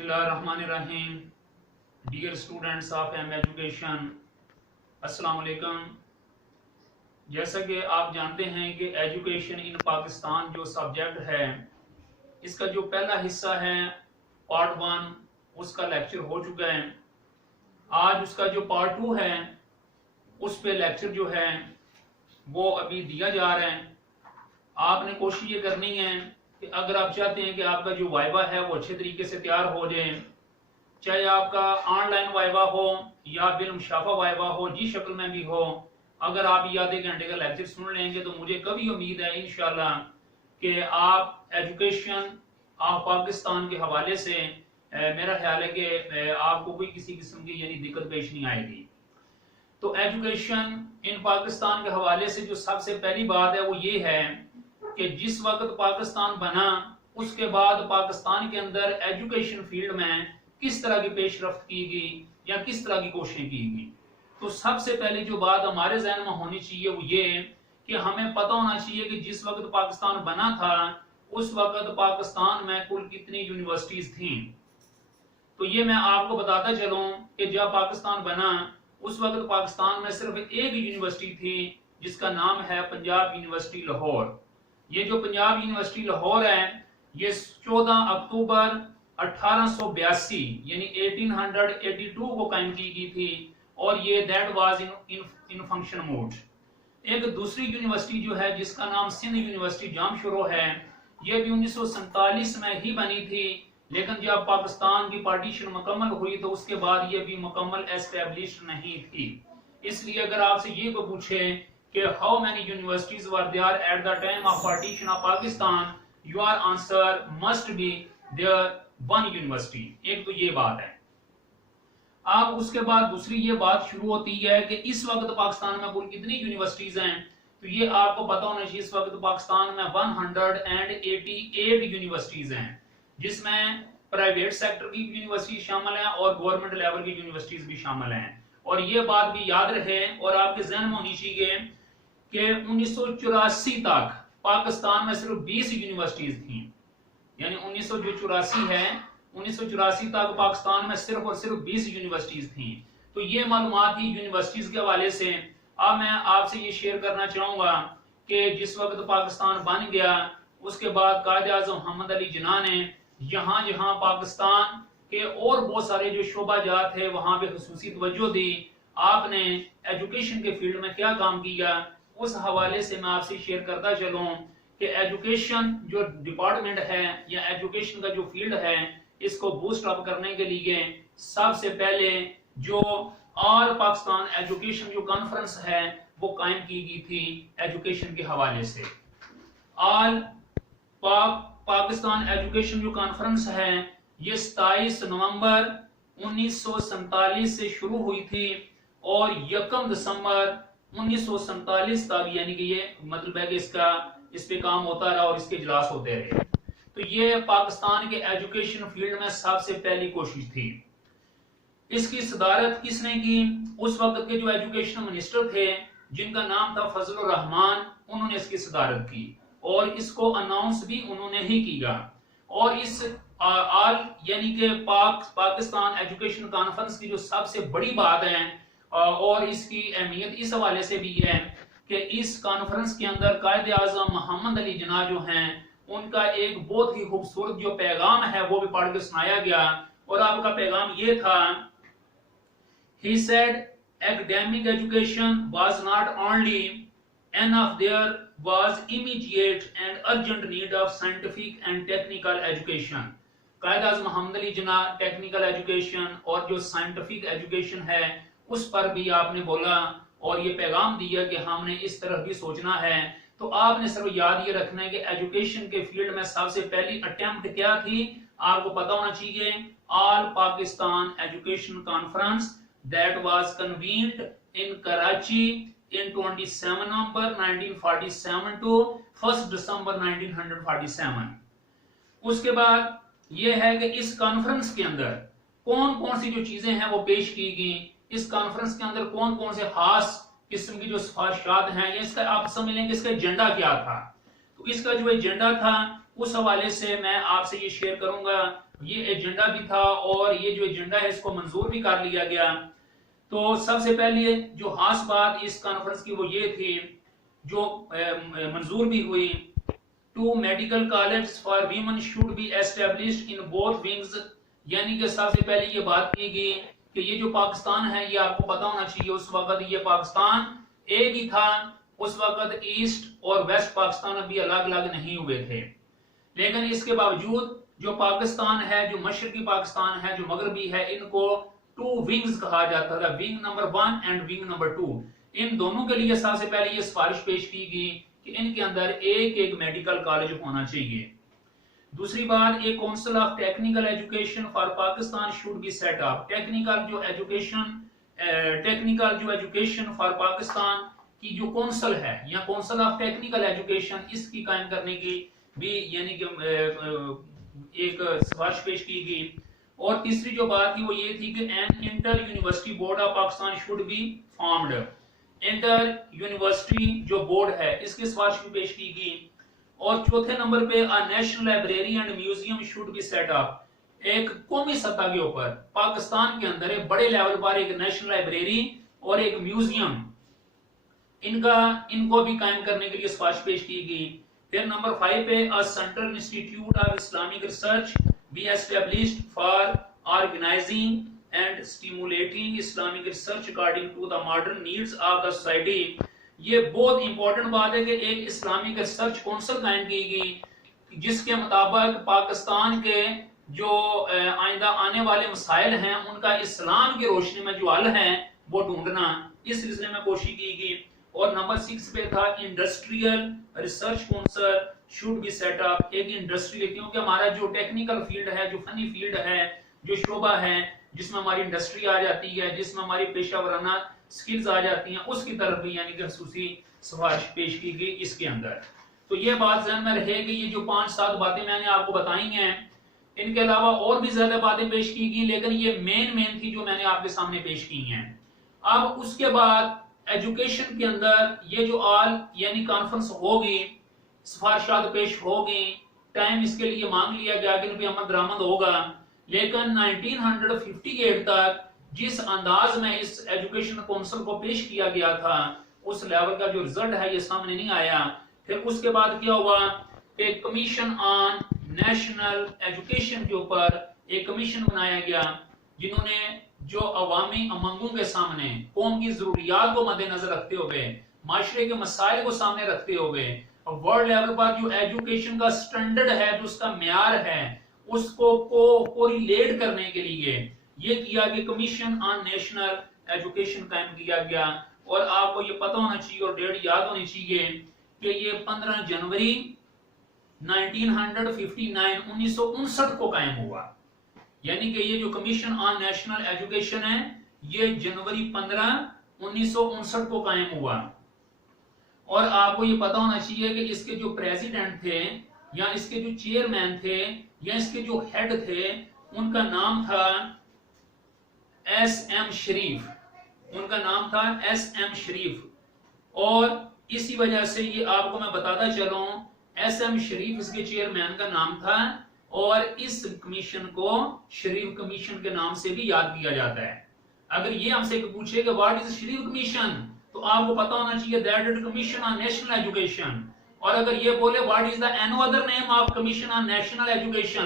बिस्मिल्लाहिर्रहमानिर्रहीम। Dear students of M education, अस्सलाम वालेकुम। जैसा कि आप जानते हैं कि एजुकेशन इन पाकिस्तान जो सब्जेक्ट है, इसका जो पहला हिस्सा है पार्ट 1 उसका लेक्चर हो चुका है। आज उसका जो पार्ट 2 है उस पे लेक्चर जो है वो अभी दिया जा रहा है। आपने कोशिश ये करनी है कि अगर आप चाहते हैं कि आपका जो वाइवा है वो अच्छे तरीके से तैयार हो जाए, चाहे आपका ऑनलाइन वाइवा हो या बिल मुशाफा वाइवा हो, जिस शक्ल में भी हो, अगर आप ये आधे घंटे का लेक्चर सुन लेंगे तो मुझे कभी उम्मीद है इंशाल्लाह कि आप एजुकेशन ऑफ पाकिस्तान के हवाले से मेरा ख्याल है कि आपको कोई किसी किस्म की यानी दिक्कत पेश नहीं आएगी। तो एजुकेशन इन पाकिस्तान के हवाले से जो सबसे पहली बात है वो ये है कि जिस वक्त पाकिस्तान बना उसके बाद पाकिस्तान के अंदर एजुकेशन फील्ड में किस तरह की पेशरफ्त की गई या किस तरह की कोशिशें की गई। तो सबसे पहले जो बात हमारे जहन में होनी चाहिए वो ये कि हमें पता होना चाहिए कि जिस वक्त पाकिस्तान बना था उस वक्त पाकिस्तान में कुल कितनी यूनिवर्सिटीज थी। तो ये मैं आपको बताता चलूं कि जब पाकिस्तान बना उस वक्त पाकिस्तान में सिर्फ एक यूनिवर्सिटी थी जिसका नाम है पंजाब यूनिवर्सिटी लाहौर। ये जो पंजाब यूनिवर्सिटी लाहौर है ये 14 अक्टूबर 1882 यानी 1882 को कायम की गई थी और ये that was in function mode. एक दूसरी यूनिवर्सिटी जो है जिसका नाम सिंध यूनिवर्सिटी जामशोरो है, ये भी 1947 में ही बनी थी, लेकिन जब पाकिस्तान की पार्टीशन मुकम्मल हुई तो उसके बाद ये भी मुकम्मल एस्टेब्लिश नहीं थी। इसलिए अगर आपसे ये को पूछे कि how many universities were there at the time of partition of Pakistan, your answer must be there one university. एक तो ये बात है। अब उसके बाद दूसरी ये बात शुरू होती है कि इस वक्त पाकिस्तान में कुल कितनी यूनिवर्सिटीज हैं। तो ये आपको पता होना चाहिए इस वक्त पाकिस्तान में 188 यूनिवर्सिटीज हैं, जिसमें प्राइवेट सेक्टर की यूनिवर्सिटी शामिल है और गवर्नमेंट लेवल की यूनिवर्सिटीज भी शामिल हैं। और ये बात भी याद रहे और आपके जहन में होनी चाहिए कि 1984 तक पाकिस्तान में सिर्फ 20 यूनिवर्सिटीज थी। यानी 1984 है, 1984 तक पाकिस्तान में सिर्फ और सिर्फ 20 यूनिवर्सिटीज थी। तो ये मालूमात थी यूनिवर्सिटीज के हवाले से। अब मैं आपसे ये शेयर करना चाहूंगा कि जिस वक्त पाकिस्तान बन गया उसके बाद कायदे आज़म मोहम्मद अली जिन्ना ने जहां जहां पाकिस्तान के और बहुत सारे जो शोबाजात थे वहां पे खुसूसी तवज्जो दी। आपने एजुकेशन के फील्ड में क्या काम किया उस हवाले से मैं आपसे शेयर करता चलूं कि एजुकेशन जो डिपार्टमेंट है या एजुकेशन का जो फील्ड है इसको बूस्ट अप करने के लिए सबसे पहले जो ऑल पाकिस्तान एजुकेशन जो कॉन्फ्रेंस है वो कायम की गई थी एजुकेशन के हवाले से। ऑल पाकिस्तान एजुकेशन जो कॉन्फ्रेंस है ये 27 नवंबर 1947 से शुरू हुई थी और 1 दिसंबर 1947 तक, यानी कि ये मतलब है कि इस पे काम होता रहा और इसके इजलास होते रहे। तो ये पाकिस्तान के एजुकेशन फील्ड में सबसे पहली कोशिश थी। इसकी सदारत किसने की? उस वक्त के जो एजुकेशन मिनिस्टर थे जिनका नाम था फजलुर रहमान, उन्होंने इसकी सदारत की और इसको अनाउंस भी उन्होंने ही किया। और इस ऑल यानी कि पाकिस्तान एजुकेशन कॉन्फ्रेंस की जो सबसे बड़ी बात है और इसकी अहमियत इस हवाले से भी है कि इस कॉन्फ्रेंस के अंदर कायदे आज़म मोहम्मद अली जिन्ना जो हैं उनका एक बहुत ही खूबसूरत जो पैगाम है वो भी पढ़ के सुनाया गया। और आपका पैगाम ये था, he said academic education was not only enough, there was immediate and urgent need of scientific and technical education। कायदे आज़म मोहम्मद अली जिन्ना टेक्निकल एजुकेशन और जो साइंटिफिक एजुकेशन है उस पर भी आपने बोला और ये पैगाम दिया कि हमने इस तरह भी सोचना है। तो आपने सिर्फ याद ये रखना है कि एजुकेशन के फील्ड में सबसे पहली अटेम्प्ट क्या थी, आपको पता होना चाहिए, all Pakistan education conference that was convened in Karachi in 27 November 1947 to 1 December 1947। उसके बाद यह है कि इस कॉन्फ्रेंस के अंदर कौन कौन सी जो चीजें हैं वो पेश की गई, इस कॉन्फ्रेंस के अंदर कौन कौन से खास किस्म की जो सिफारिशात हैं, या इसका आप समझ लेंगे इसका एजेंडा क्या था। तो इसका जो एजेंडा था उस हवाले से मैं आपसे ये शेयर करूंगा। ये एजेंडा भी था और ये जो एजेंडा है इसको मंजूर भी कर लिया गया। तो सबसे पहले जो खास बात इस कॉन्फ्रेंस की वो ये थी जो मंजूर भी हुई, two medical college for women should be established in both wings. यानी कि सबसे पहले ये बात की गई कि ये जो पाकिस्तान है ये आपको पता होना चाहिए उस वक्त ये पाकिस्तान एक ही था, उस वक्त ईस्ट और वेस्ट पाकिस्तान अभी अलग अलग नहीं हुए थे। लेकिन इसके बावजूद जो पाकिस्तान है, जो मशरकी पाकिस्तान है, जो मगरबी है, इनको टू विंग्स कहा जाता था, wing number 1 and wing number 2। इन दोनों के लिए सबसे पहले ये सिफारिश पेश की गई कि इनके अंदर एक एक मेडिकल कॉलेज होना चाहिए। दूसरी बात, एक council of technical education for Pakistan should B set up. Technical जो एजुकेशन फॉर पाकिस्तान की जो काउंसिल है या काउंसिल ऑफ टेक्निकल एजुकेशन, इसकी कायम करने की भी यानी कि एक सिफारिश पेश की गई। और तीसरी जो बात थी वो ये थी कि an inter university board of Pakistan should be formed. Inter university जो बोर्ड है इसकी सिफारिश भी पेश की गई। और चौथे नंबर पे a national library and museum should be set up. एक कौमी सतह के ऊपर पाकिस्तान के अंदर एक बड़े लेवल पर एक नेशनल लाइब्रेरी और एक म्यूजियम इनको भी कायम करने के लिए सिफारिश पेश की गई। फिर नंबर 5 पे a central institute of Islamic research be established for organizing and stimulating Islamic research according to the modern needs of the society. ये बहुत इंपॉर्टेंट बात है कि एक इस्लामिक रिसर्च काउंसिल कायम की गई जिसके मुताबिक पाकिस्तान के जो आइंदा आने वाले मसाइल हैं उनका इस्लाम की रोशनी में जो हल है वो ढूंढना, इस सिलसिले में कोशिश की गई। और नंबर 6 पे था industrial research council should be set up. एक इंडस्ट्री, क्योंकि हमारा जो टेक्निकल फील्ड है, जो फनी फील्ड है, जो शोबा है जिसमें हमारी इंडस्ट्री आ जाती है, जिसमें हमारी पेशा वराना स्किल्स आ जाती हैं, उसकी तरफ भी यानी कि खसूसी सिफारिश पेश की गई इसके अंदर। तो ये बात ध्यान में रहे कि ये जो 5-7 बातें मैंने आपको बताई हैं, इनके अलावा और भी ज्यादा बातें पेश की गई, लेकिन ये मेन थी जो मैंने आपके सामने पेश की हैं। अब उसके बाद एजुकेशन के अंदर ये जो आल यानी कॉन्फ्रेंस होगी, सिफारिशात पेश होगी, टाइम इसके लिए मांग लिया गया कि इन पे अमल दरामद होगा। लेकिन 1958 तक जिस अंदाज में इस एजुकेशन काउंसिल को पेश किया गया था उस लेवल का जो रिजल्ट है ये सामने नहीं आया। फिर उसके बाद क्या हुआ कि कमीशन ऑन नेशनल एजुकेशन के ऊपर एक कमीशन बनाया गया जिन्होंने जो अवामी अमंगों के सामने कौम की जरूरियात को मद्देनजर रखते हुए, माशरे के मसाइल को सामने रखते हुए, वर्ल्ड लेवल पर जो एजुकेशन का स्टैंडर्ड है, जो उसका म्यार है, उसको कोरिलेट करने के लिए ये किया कि कमीशन ऑन नेशनल एजुकेशन कायम किया गया। और आपको ये पता होना चाहिए और डेट याद होनी चाहिए कि ये 15 जनवरी 1959 को कायम हुआ। यानी कि ये जो कमीशन ऑन नेशनल एजुकेशन है ये जनवरी 15 1959 को कायम हुआ। और आपको ये पता होना चाहिए कि इसके जो प्रेसिडेंट थे या इसके जो चेयरमैन थे या इसके जो हेड थे उनका नाम था एस.एम. शरीफ। उनका नाम था एस.एम. शरीफ। और इसी वजह से ये आपको मैं बताता चलूं, एस.एम. शरीफ इसके चेयरमैन का नाम था और इस कमीशन को शरीफ कमीशन के नाम से भी याद किया जाता है। अगर ये हमसे पूछे कि व्हाट इज शरीफ कमीशन, तो आपको पता होना चाहिए that is commission on national education. और अगर ये बोले what is the any other name of commission on national education,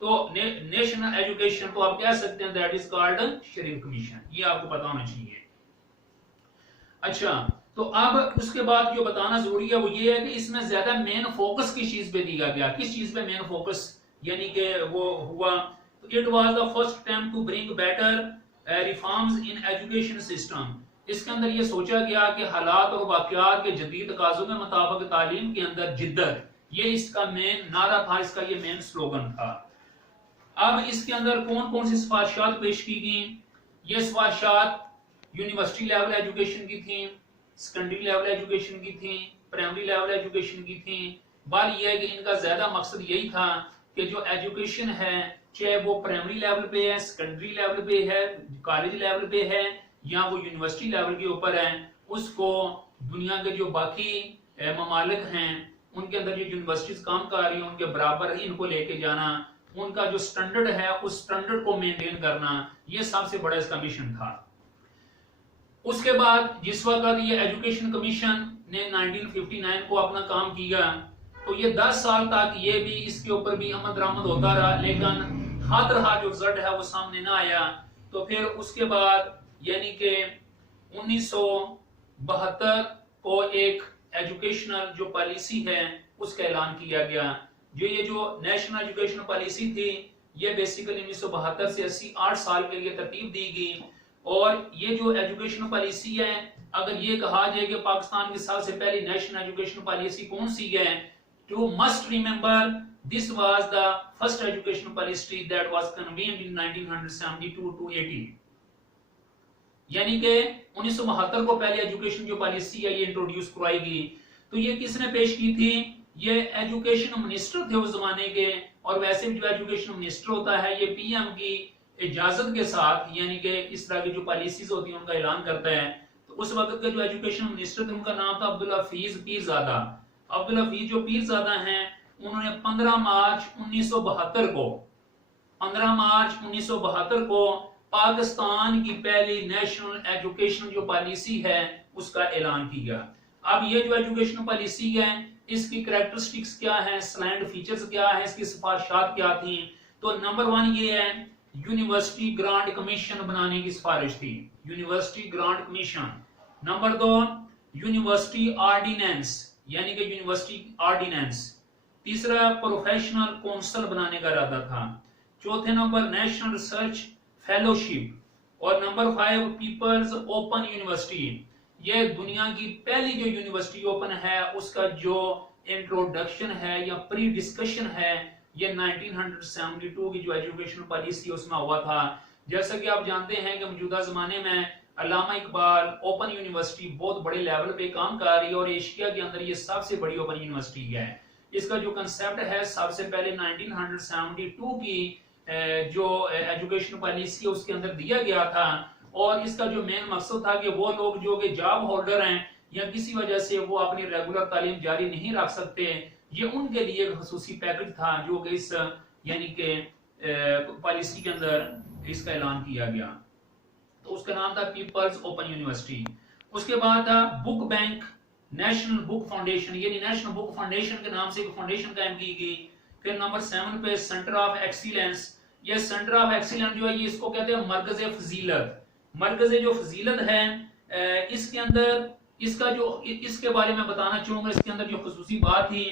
तो नेशनल एजुकेशन तो आप कह सकते हैं that is called Sharif commission. ये आपको पता होना चाहिए। अच्छा, तो अब उसके बाद जो बताना जरूरी है वो ये है कि इसमें ज्यादा मेन फोकस किस चीज पे दिया गया, किस चीज पे मेन फोकस यानी कि वो हुआ। It was the first attempt to bring better reforms in education system. इसके अंदर ये सोचा गया कि हालात और वाकयात के जदीद तकाज़ों के मुताबिक तालीम के अंदर जिद्दत, ये इसका मेन नारा था, इसका ये मेन स्लोगन था। अब इसके अंदर कौन कौन सी सिफारिशात पेश की गई? ये सिफारिशात यूनिवर्सिटी लेवल एजुकेशन की थी, सेकेंडरी लेवल एजुकेशन की थी, प्राइमरी लेवल एजुकेशन की थी। बात यह है कि इनका ज्यादा मकसद यही था कि जो एजुकेशन है, चाहे वो प्राइमरी लेवल पे है, सेकेंडरी लेवल पे है, कॉलेज लेवल पे है या वो यूनिवर्सिटी लेवल के ऊपर है, उसको दुनिया के जो बाकी ममालिक हैं उनके अंदर जो यूनिवर्सिटीज काम कर रही हैं उनके बराबर ही इनको लेके जाना। उनका जो स्टैंडर्ड है उस स्टैंडर्ड को मेंटेन करना, ये सबसे बड़ा इसका मिशन था। उसके बाद जिस वक्त ये एजुकेशन कमीशन ने 1959 को अपना काम किया, तो ये 10 साल तक ये भी इसके ऊपर भी अमल दरामद होता रहा, लेकिन हाथ रहा जो रिजल्ट है वो सामने ना आया। तो फिर उसके बाद यानी कि 1972 को एक एजुकेशनल जो पॉलिसी है उसका ऐलान किया गया। ये जो नेशनल एजुकेशन पॉलिसी थी ये बेसिकली 1972 से 88 साल के लिए तरतीब दी गई। और ये जो एजुकेशन पॉलिसी है, अगर ये कहा जाए कि पाकिस्तान की सबसे पहली नेशनल एजुकेशन पॉलिसी कौन सी है, you must remember this was the first education policy that was convened in 1972 to 80, यानी कि 1972 को पहले एजुकेशन जो पॉलिसी है ये इंट्रोड्यूस करवाई गई। तो ये किसने पेश की थी? ये एजुकेशन मिनिस्टर थे उस जमाने के, और वैसे भी जो एजुकेशन मिनिस्टर होता है ये पीएम की इजाजत के साथ यानी कि इस तरह की जो पॉलिसीज होती है उनका ऐलान करता है। तो उस वक्त के जो एजुकेशन मिनिस्टर थे उनका नाम था अब्दुल हफीज पीरजादा। अब्दुल हफीज जो पीरजादा हैं उन्होंने 15 मार्च 1972 को पाकिस्तान की पहली नेशनल एजुकेशन जो पॉलिसी है उसका ऐलान किया। अब ये जो एजुकेशन पॉलिसी है इसकी कैरेक्टरिस्टिक्स क्या है, स्लैंड फीचर्स क्या है, इसकी सिफारिशात क्या थी? तो नंबर 1 ये है यूनिवर्सिटी ग्रांट कमीशन बनाने की सिफारिश थी, university grant commission. Number 2 university ordinance यानी कि यूनिवर्सिटी ऑर्डिनेंस। तीसरा प्रोफेशनल काउंसिल बनाने का इरादा था। चौथे नंबर नेशनल रिसर्च फेलोशिप। और नंबर 5 पीपल्स ओपन यूनिवर्सिटी। ये दुनिया की पहली जो यूनिवर्सिटी ओपन है उसका जो इंट्रोडक्शन है या प्री डिस्कशन है ये 1972 की जो एजुकेशन पॉलिसी उसमें हुआ था। जैसा कि आप जानते हैं कि मौजूदा जमाने में अल्लामा इकबाल ओपन यूनिवर्सिटी बहुत बड़े लेवल पे काम कर रही है और एशिया के अंदर ये सबसे बड़ी ओपन यूनिवर्सिटी है। इसका जो कंसेप्ट है सबसे पहले 1972 की जो एजुकेशन पॉलिसी है उसके अंदर दिया गया था। और इसका जो मेन मकसद था कि वो लोग जो कि जॉब होल्डर हैं या किसी वजह से वो अपनी रेगुलर तालीम जारी नहीं रख सकते, ये उनके लिए एक खसूसी पैकेज था जो कि इस यानी कि पॉलिसी के अंदर इसका ऐलान किया गया। तो उसका नाम था पीपल्स ओपन यूनिवर्सिटी। उसके बाद था book bank national book foundation, यानी नेशनल बुक फाउंडेशन के नाम से एक फाउंडेशन कायम की गई। फिर नंबर 7 पे सेंटर ऑफ एक्सीलेंस। ये सेंटर ऑफ एक्सीलेंस जो है ये इसको कहते हैं मरकज़े फजीलत। मरकज़े जो फजीलत है इसके अंदर इसका जो इसके बारे में बताना चाहूंगा, इसके अंदर जो खसूसी बात थी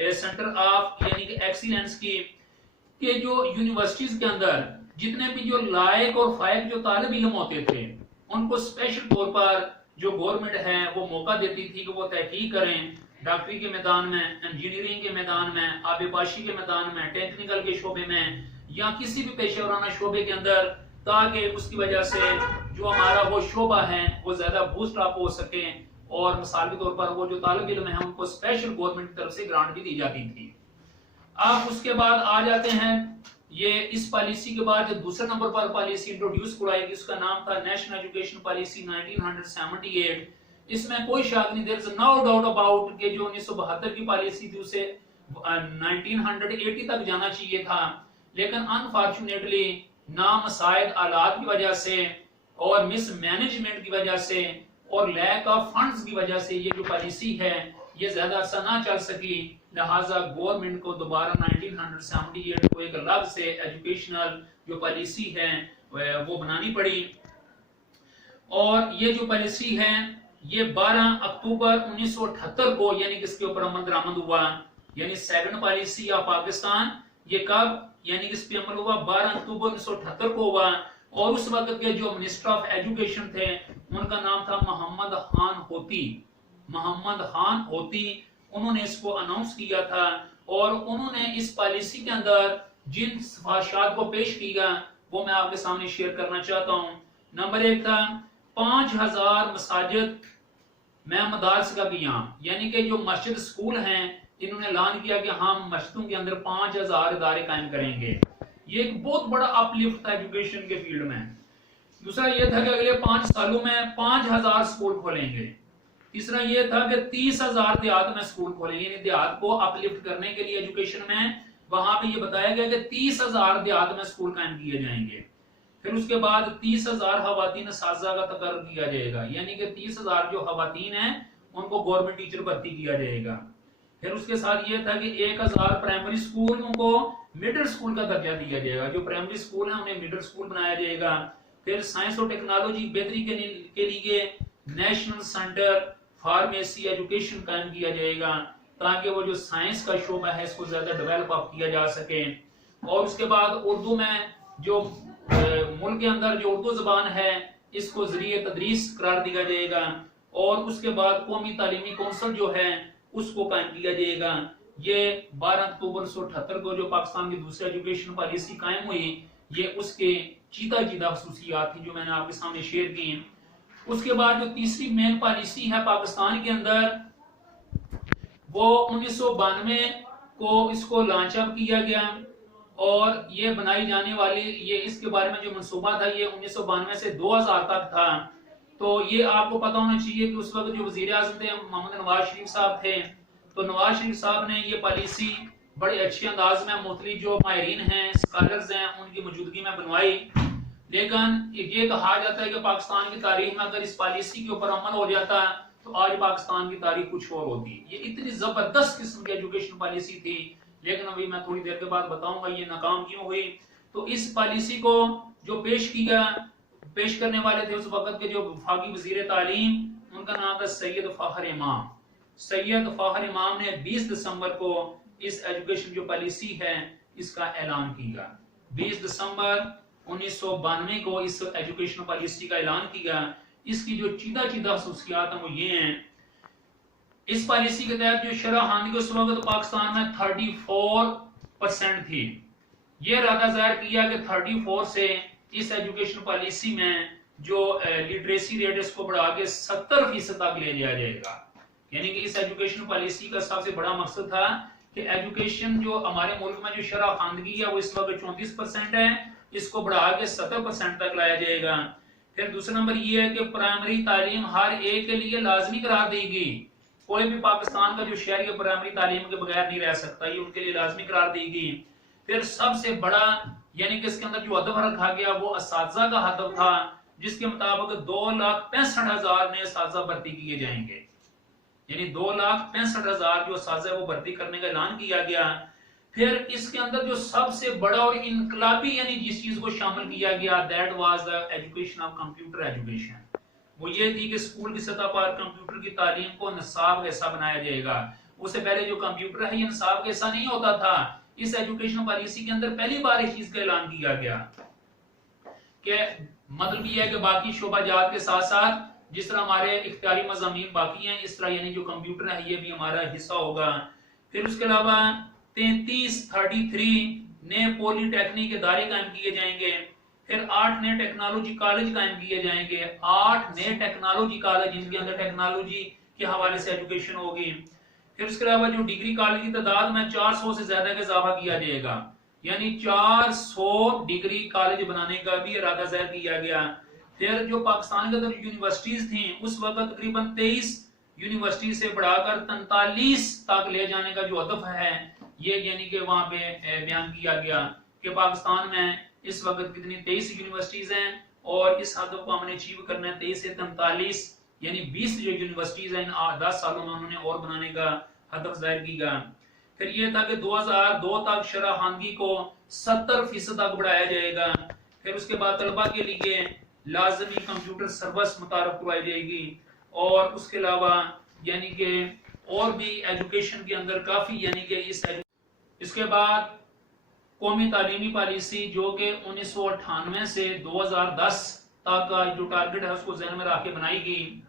सेंटर ऑफ यानी कि एक्सीलेंस की, कि जो यूनिवर्सिटीज के अंदर जितने भी जो लायक और फायक जो तालिब इल्म होते थे उनको स्पेशल तौर पर जो गवर्नमेंट है वो मौका देती थी कि वो तहकीक करें डॉक्टरी के मैदान में, इंजीनियरिंग के मैदान में, आबेपाशी के मैदान में, टेक्निकल के शोबे में या किसी भी पेशेवराना शोबे के अंदर, ताकि उसकी वजह से जो हमारा वो शोबा है वो ज्यादा बूस्ट अप हो सके। और मिसाल के तौर पर वो जो तालिब इल्म है उनको स्पेशल गवर्नमेंट की तरफ से ग्रांट भी दी जाती थी। आप उसके बाद आ जाते हैं ये इस पॉलिसी के बाद जो दूसरे नंबर पर पॉलिसी इंट्रोड्यूस कराई गई उसका नाम था नेशनल एजुकेशन पॉलिसी 1978। इसमें कोई शक नहीं, there is no doubt about कि जो 1972 की पॉलिसी थी उसे 1980 तक जाना चाहिए था, लेकिन अनफॉर्चुनेटली नामसाइद हालात की वजह से और मिसमैनेजमेंट की वजह से और लैक ऑफ फंड्स की वजह से ये जो पॉलिसी है ये ज्यादा अरसा ना चल सकी। लिहाजा गवर्नमेंट को दोबारा 1978 को एक अलग से एजुकेशनल जो पॉलिसी है वो बनानी पड़ी। और ये जो पॉलिसी है ये 12 अक्टूबर 1978 को यानी कि इसके ऊपर अमल दरामद हुआ, यानी सेकंड पॉलिसी ऑफ पाकिस्तान। ये कब यानी कि इस पे अमल हुआ 12 अक्टूबर 1978 को हुआ। और उस वक्त के जो मिनिस्टर ऑफ एजुकेशन थे उनका नाम था मोहम्मद खान होती। मोहम्मद खान होती उन्होंने इसको अनाउंस किया था और उन्होंने इस पॉलिसी के अंदर जिन सिफारिशात को पेश किया वो मैं आपके सामने शेयर करना चाहता हूं। नंबर 1 था 5000 मसाजिद में मदारस का कियाम, यानी कि जो मस्जिद स्कूल हैं इन्होंने ऐलान किया कि हम मस्जिदों के अंदर 5000 इदारे कायम करेंगे। ये एक बहुत बड़ा अपलिफ्ट था एजुकेशन के फील्ड में। दूसरा ये था कि अगले 5 सालों में 5000 स्कूल खोलेंगे। तीसरा ये था कि 30,000 देहात में स्कूल खोलेंगे, यानी देहात को अपलिफ्ट करने के लिए एजुकेशन में वहां पे ये बताया गया कि 30,000 देहात में स्कूल कायम किए जाएंगे। फिर उसके बाद 30,000 खवातीन साजा का तकर्र किया जाएगा, यानी कि 30,000 जो खवातीन हैं उनको गवर्नमेंट टीचर भर्ती किया जाएगा। फिर उसके साथ ये था कि 1,000 प्राइमरी स्कूल को मिडिल स्कूल का दर्जा दिया जाएगा, जो प्राइमरी स्कूल है उन्हें मिडिल स्कूल बनाया जाएगा। फिर साइंस और टेक्नोलॉजी बेहतरी के लिए नेशनल सेंटर फार्मेसी एजुकेशन कायम किया जाएगा, ताकि वो जो साइंस का शोबा है इसको ज्यादा डेवलप अप किया जा सके। और उसके बाद उर्दू में जो मुल्क के अंदर जो उर्दू जबान है इसको जरिए तदरीस करार दिया जाएगा। और उसके बाद कौमी तालीमी कौंसिल जो है उसको कायम किया जाएगा। ये 12 अक्टूबर 1978 को जो पाकिस्तान की दूसरी एजुकेशन पॉलिसी कायम हुई, ये उसके चीता चीता खसूसियात थी जो मैंने आपके सामने शेयर की। उसके बाद जो तीसरी मेन पॉलिसी है पाकिस्तान के अंदर, वो 1992 को इसको लॉन्च अप किया गया। और ये बनाई जाने वाली, ये इसके बारे में जो मंसूबा था ये 1992 से 2000 तक था। तो ये आपको पता होना चाहिए कि उस वक्त जो वजीर आज़म थे मोहम्मद नवाज शरीफ साहब थे, तो नवाज शरीफ साहब ने ये पॉलिसी बड़े अच्छे अंदाज में मुख्तलिफ जो माहिरीन हैं, स्कॉलर्स हैं, उनकी मौजूदगी में बनवाई। लेकिन ये कहा जाता है कि पाकिस्तान की तारीख में अगर इस पॉलिसी के ऊपर अमल हो जाता तो आज पाकिस्तान की तारीख कुछ और होती। ये इतनी जबरदस्त किस्म की एजुकेशन पॉलिसी थी, लेकिन अभी मैं थोड़ी देर के बाद बताऊंगा ये नाकाम क्यों हुई। तो इस पॉलिसी को जो पेश करने वाले थे उस वक्त के जो वफाकी वजीर तालीम, उनका नाम था सैयद फखर इमाम। सैयद फखर इमाम ने 20 दिसंबर को इस एजुकेशन जो पॉलिसी है इसका ऐलान किया। 20 दिसंबर 1992 को इस एजुकेशन पॉलिसी का ऐलान किया। इसकी जो चीदा चीदा खसूसियात हैं वो ये हैं। इस पॉलिसी के तहत जो शरह खानगी उस वक्त पाकिस्तान में 34% थी। ये इरादा जाहिर किया कि 34 से इस एजुकेशन पॉलिसी में जो लिटरेसी रेट इसको बढ़ा के 70% तक ले लिया जाएगा। यानी कि इस एजुकेशन पॉलिसी का सबसे बड़ा मकसद था कि एजुकेशन जो हमारे मुल्क में जो शरह खानगी है वो इस वक्त 34% है, इसको बढ़ा के 70% तक लाया जाएगा। फिर दूसरा नंबर ये है कि प्राइमरी तालीम हर एक के लिए लाजमी करार देगी। कोई भी पाकिस्तान का जो शहरी प्राइमरी तालीम के बगैर नहीं रह सकता, ये उनके लिए लाजमी करार देगी। फिर सबसे बड़ा यानी कि इसके अंदर जो हदफ रखा गया वो असातिज़ा का हदफ था, जिसके मुताबिक 2,65,000 नए असातिज़ा भर्ती किए जाएंगे। यानी 2,65,000 जो असातिज़ा वो भर्ती करने का ऐलान किया गया। फिर इसके अंदर जो सबसे बड़ा और इनकलाबी यानी जिस चीज को शामिल किया गया, that was the education of computer education. वो ये थी कि स्कूल की सतह पर कंप्यूटर की तालीम को निसाब जैसा बनाया जाएगा। उससे पहले जो कंप्यूटर है ये निसाब जैसा नहीं होता था। इस एजुकेशन पॉलिसी के अंदर पहली बार इस चीज का ऐलान किया गया कि मतलब ये है कि बाकी शोबाजात के साथ साथ जिस तरह हमारे इख्तियारी मज़ामीन बाकी हैं, इस तरह यानी जो कंप्यूटर है ये भी हमारा हिस्सा होगा। फिर उसके अलावा 33 नए पॉलिटेक्निक इदारे कायम किए जाएंगे। फिर 8 नए टेक्नोलॉजी कॉलेज कायम किए जाएंगे। 8 नए टेक्नोलॉजी कॉलेज जिनके अंदर टेक्नोलॉजी के हवाले से एजुकेशन होगी। फिर उसके अलावा जो डिग्री कॉलेज की तादाद में 400 से ज्यादा का इजाफा किया जाएगा, यानी 400 डिग्री कॉलेज बनाने का भी इरादा जाहिर किया गया। फिर जो पाकिस्तान के अंदर यूनिवर्सिटीज थी उस वक्त तकरीबन 23 यूनिवर्सिटी से बढ़ाकर 43 तक ले जाने का जो हदफ है ये यानी कि वहां पे बयान किया गया कि पाकिस्तान में इस वक्त कितनी 23 यूनिवर्सिटीज हैं और इस हदफ को हमने अचीव करना है 23 से 43 यानी 20 जो यूनिवर्सिटीज हैं इन 10 सालों में उन्होंने और बनाने का हदफ जाहिर किया। फिर ये था कि 2002 तक शरह खानगी को 70% तक बढ़ाया जाएगा। फिर उसके बाद तलबा के लिए लाजमी कंप्यूटर सर्विस मुतारफ करवाई जाएगी। और उसके अलावा यानी कि और भी एजुकेशन के अंदर काफी यानी कि इसके बाद कौमी तालीमी पॉलिसी जो कि 1998 से 2010 तक का जो टारगेट है उसको ज़हन में रख के बनाई गई।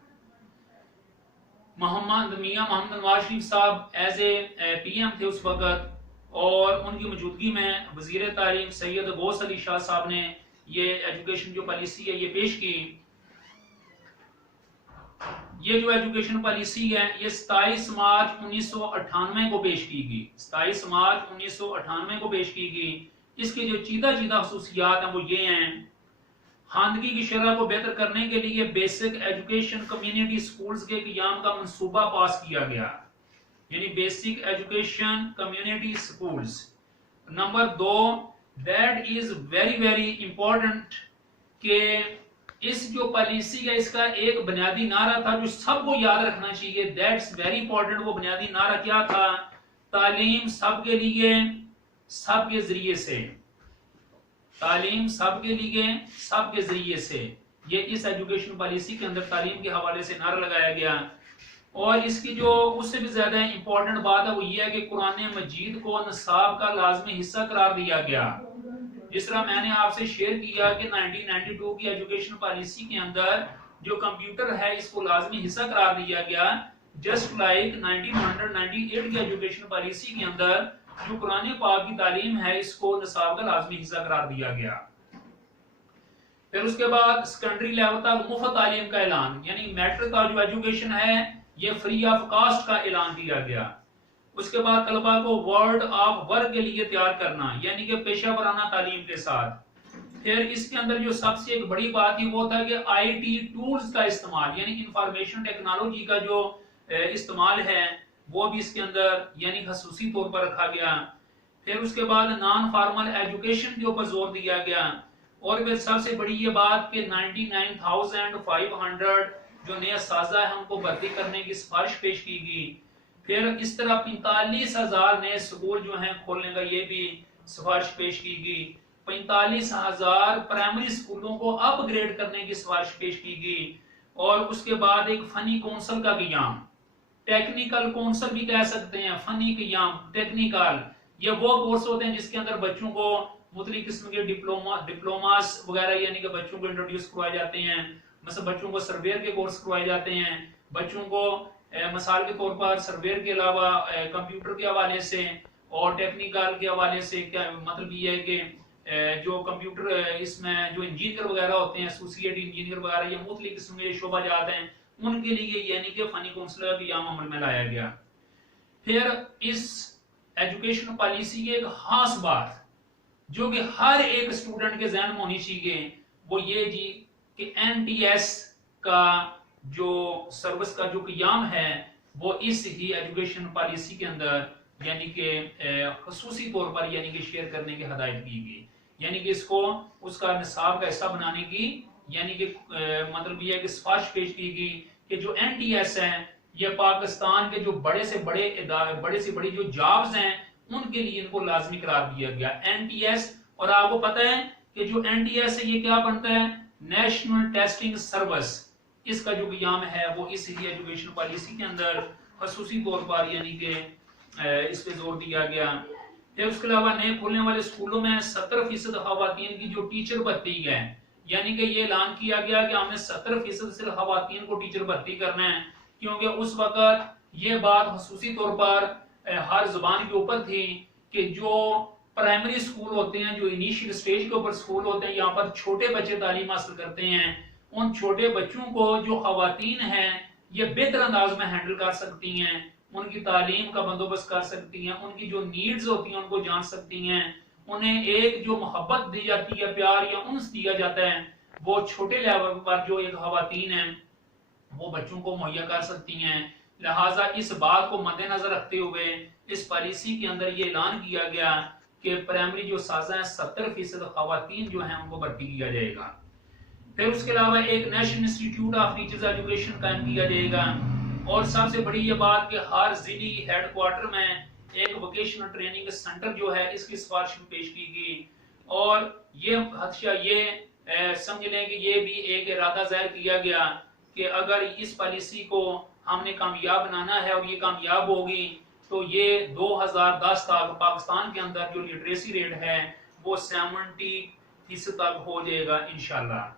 मोहम्मद नवाज शरीफ साहब एज ए PM थे उस वक्त और उनकी मौजूदगी में वजीर तालीम सैयद गौस अली शाह साहब ने ये एजुकेशन जो पॉलिसी है ये पेश की। ये जो एजुकेशन पॉलिसी है ये 27 मार्च 1998 को पेश की गई। 27 मार्च 1998 को पेश की गई। इसकी जो चीदा खसूसियात हैं वो ये हैं। खानगी की शरह को बेहतर करने के लिए बेसिक एजुकेशन कम्युनिटी स्कूल्स के क़याम का मंसूबा पास किया गया, यानी basic education community schools. Number 2, that is very very important कि इस जो पॉलिसी का इसका एक बुनियादी नारा था जो सबको याद रखना चाहिए, दैट्स वेरी इंपॉर्टेंट। वो बुनियादी नारा क्या था? तालीम सबके लिए सबके जरिए से, तालीम सबके लिए सबके जरिए से। ये इस एजुकेशन पॉलिसी के अंदर तालीम के हवाले से नारा लगाया गया। और इसकी जो उससे भी ज्यादा इंपॉर्टेंट बात है वो ये है कि कुरान मजीद को निसाब का लाजमी हिस्सा करार दिया गया। जिस तरह मैंने आपसे शेयर किया कि 1992 की एजुकेशन पॉलिसी के अंदर जो कंप्यूटर है इसको लाजमी हिस्सा करार दिया गया, जस्ट लाइक 1998 की एजुकेशन पॉलिसी के अंदर जो कुरान पाक की तालीम है इसको निसाब का लाजमी हिस्सा करार दिया गया। फिर उसके बाद सेकेंडरी लेवल तक मुफ्त तालीम का ऐलान, यानी मैट्रिक का जो एजुकेशन है ये फ्री ऑफ कॉस्ट का ऐलान किया गया। उसके बाद तलबा को वर्ल्ड ऑफ वर्क के लिए तैयार करना, यानी कि पेशा वराना तालीम के साथ। फिर इसके अंदर जो सबसे एक बड़ी बात थी वो था कि आईटी टूल्स का इस्तेमाल, यानी इंफॉर्मेशन टेक्नोलॉजी का जो इस्तेमाल है वो भी इसके अंदर यानी खसूसी तौर पर रखा गया। फिर उसके बाद नॉन फॉर्मल एजुकेशन के ऊपर जोर दिया गया। और फिर सबसे बड़ी ये बात कि 99,500 जो नया साजा है उनको भर्ती करने की सिफारिश पेश की गई। फिर इस तरह 45,000 नए स्कूल जो हैं खोलने का ये भी सिफारिश पेश की गई। 45,000 प्राइमरी स्कूलों को अपग्रेड करने की सिफारिश पेश की गई। और उसके बाद एक फनी काउंसिल का क़याम, टेक्निकल काउंसिल भी कह सकते हैं, फनी क़याम टेक्निकल, ये वो कोर्स होते हैं जिसके अंदर बच्चों को मुख्तलिफ किस्म के डिप्लोमास वगैरह यानी कि बच्चों को इंट्रोड्यूस करवाए जाते हैं। मतलब बच्चों को सर्वेयर के कोर्स करवाए जाते हैं, बच्चों को मिसाल के तौर पर सर्वेयर के अलावा कंप्यूटर के हवाले से और टेक्निकल के हवाले से क्या मतलब ये है कि जो कंप्यूटर इसमें जो इंजीनियर वगैरह होते हैं, एसोसिएट इंजीनियर वगैरह, ये मुख्तलिफ किस्म के शोबा जाते हैं, उनके लिए यानी कि फनी काउंसिल का क़याम अमल में लाया गया। फिर इस एजुकेशन पॉलिसी की एक खास बात जो कि हर एक स्टूडेंट के जहन में होनी चाहिए वो ये जी कि एनटीएस का जो सर्विस का जो क़याम है वो इस ही एजुकेशन पॉलिसी के अंदर यानी कि खसूसी तौर पर यानी कि शेयर करने की हदायत की गई, यानी कि इसको उसका निसाब का हिस्सा बनाने की यानी कि मतलब ये है कि सिफारिश पेश की गई कि जो एनटीएस है ये पाकिस्तान के जो बड़े से बड़ी जो जॉब्स हैं उनके लिए इनको लाजमी करार दिया गया एनटीएस। और आपको पता है कि जो एनटीएस है ये क्या बनता है? National testing service. इसका जो क़याम है वो इस एजुकेशन पॉलिसी के अंदर खसूसी तौर पर यानी कि इस पे जोर दिया गया। फिर उसके अलावा नए खुलने वाले स्कूलों में 70% खवातीन की जो टीचर भर्ती है, यानी कि ये ऐलान किया गया कि हमने 70% सिर्फ खवातीन को टीचर भर्ती करना है, क्योंकि उस वक्त ये बात खसूसी तौर पर हर जुबान के ऊपर थी कि जो प्राइमरी स्कूल होते हैं, जो इनिशियल स्टेज के ऊपर स्कूल होते हैं, यहाँ पर छोटे बच्चे तालीम हासिल करते हैं, उन छोटे बच्चों को जो खवातीन हैं ये बेहतर अंदाज में हैंडल कर सकती हैं, उनकी तालीम का बंदोबस्त कर सकती हैं, उनकी जो नीड्स होती हैं उनको जान सकती हैं, उन्हें एक जो मोहब्बत दी जाती है, प्यार या उन्स दिया जाता है, वो छोटे लेवल पर जो एक खवातीन हैं वो बच्चों को मुहैया कर सकती हैं। लिहाजा इस बात को मद्देनजर रखते हुए इस पॉलिसी के अंदर ये ऐलान किया गया कि प्राइमरी जो साजा है 70% खवातीन जो हैं उनको भर्ती किया जाएगा। फिर उसके अलावा एक national institute of teachers education कायम किया जाएगा। और सबसे बड़ी ये बात कि हर जिली हेडक्वार्टर में एक वोकेशनल ट्रेनिंग सेंटर जो है इसकी सिफारिश पेश की गई। और ये हदशा ये समझ लें कि ये भी एक इरादा जाहिर किया गया कि अगर इस पॉलिसी को हमने कामयाब बनाना है और ये कामयाब होगी तो ये 2010 तक पाकिस्तान के अंदर जो लिटरेसी रेट है वो 70% तक हो जाएगा इंशाल्लाह।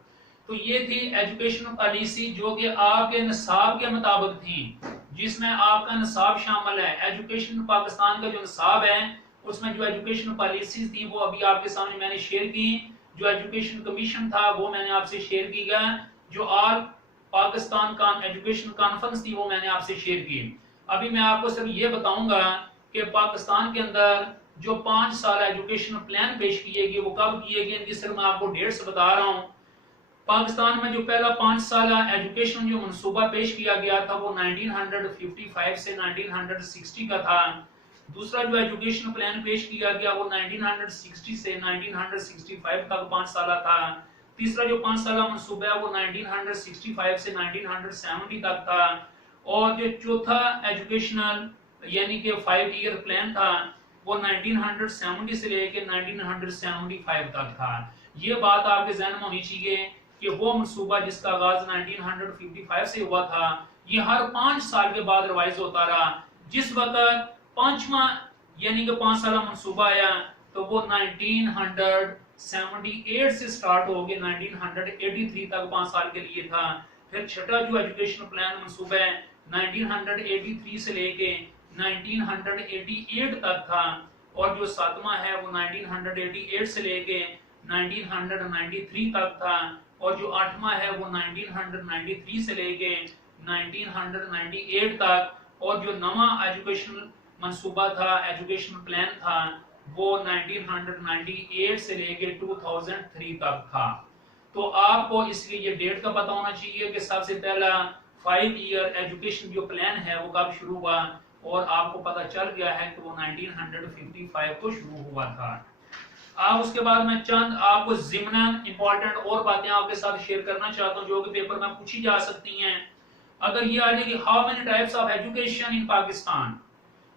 तो ये थी एजुकेशन पॉलिसी जो कि आपके निसाब के मुताबिक थी, जिसमें आपका निसाब शामिल है। एजुकेशन पाकिस्तान का जो निसाब है उसमें जो एजुकेशन पॉलिसी थी वो अभी आपके सामने मैंने शेयर की, जो एजुकेशन कमीशन था वो मैंने आपसे शेयर की गया, जो ऑल पाकिस्तान का एजुकेशन कॉन्फ्रेंस थी वो मैंने आपसे शेयर की। अभी मैं आपको सिर्फ ये बताऊंगा कि पाकिस्तान के अंदर जो 5 साल एजुकेशन प्लान पेश किए गए वो कब किए गए, इनकी सिर्फ मैं आपको डेट्स बता रहा हूँ। पाकिस्तान में जो पहला 5 साल एजुकेशन जो मनसूबा पेश किया गया था वो 1955 से 1960 का था, दूसरा जो एजुकेशन प्लान पेश किया गया वो 1960 से 1965 तक 5 साल था। तीसरा जो 5 साल मंसूबा है वो 1965 से 1970 तक था। और जो चौथा एजुकेशनल यानी कि 5 ईयर प्लान था वो 1970 से लेकर 1975 तक था। ये बात आपके जहन में होनी चाहिए कि वो मंसूबा जिसका आगाज 1955 से हुआ था ये हर 5 साल के बाद रिवाइज होता रहा। जिस वक्त पांचवा यानी कि 5 साल मंसूबा आया तो वो 1978 से स्टार्ट हो गया 1983 तक 5 साल के लिए था। फिर छठा जो एजुकेशन प्लान मंसूबा है 1983 से लेके 1988 तक था। और जो सातवां है वो 1988 से लेके 1993 तक था। और जो आठवां है वो 1993 से लेके 1998 तक। और जो नवा एजुकेशन मंसूबा था एजुकेशन प्लान था वो 1998 से लेके 2003 तक था। तो आपको इसलिए ये डेट का पता होना चाहिए कि सबसे पहला 5 ईयर एजुकेशन जो प्लान है वो कब शुरू हुआ, और आपको पता चल गया है कि वो 1955 को शुरू हुआ था। अब उसके बाद मैं चंद आपको ज़िम्नन इंपॉर्टेंट और बातें आपके साथ शेयर करना चाहता हूं जो कि पेपर में पूछी जा सकती हैं। अगर ये आ जाएगी how many types of education in Pakistan,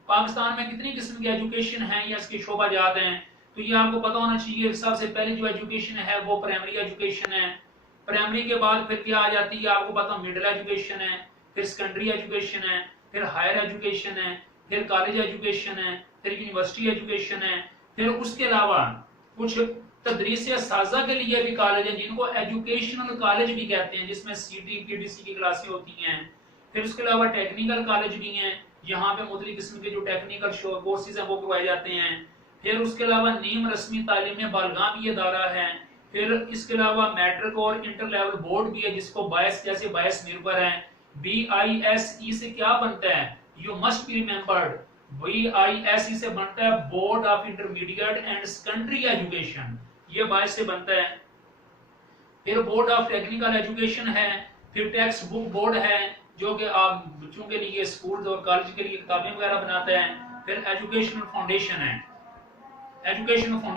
Pakistan में कितनी किस्म की एजुकेशन है या इसके शोबा जात हैं, तो ये आपको पता होना चाहिए। सबसे पहले जो एजुकेशन है वो प्राइमरी एजुकेशन है। प्राइमरी के बाद फिर क्या आ जाती है आपको पता, मिडिल एजुकेशन है, फिर सेकेंडरी एजुकेशन है, फिर हायर एजुकेशन है, फिर कॉलेज एजुकेशन है, फिर यूनिवर्सिटी एजुकेशन है। फिर उसके अलावा कुछ तदरीस साजा के लिए भी कॉलेज हैं जिनको एजुकेशनल कॉलेज भी कहते हैं, जिसमें सीटी पीडीसी की क्लासें होती हैं। फिर उसके अलावा टेक्निकल कॉलेज भी हैं, यहाँ पे मुख्तलिफ किस्म के जो टेक्निकल कोर्सेज हैं वो करवाए जाते हैं। फिर उसके अलावा नीम रस्मी तालीम बालगा भी अदारा है। फिर इसके अलावा मैट्रिक और इंटर लेवल बोर्ड भी है जिसको बायस जैसे बायस निर्भर है। BISE से क्या बनता है, you must be remembered, BISE से बनता है board of intermediate and secondary education, ये बायस से बनता है। फिर बोर्ड ऑफ टेक्निकल एजुकेशन है। फिर टेक्स्ट बुक बोर्ड है जो कि आप बच्चों के लिए स्कूल और कॉलेज के लिए किताबें वगैरह बनाता है। फिर एजुकेशनल फाउंडेशन है, एजुकेशनल फाउंडेशन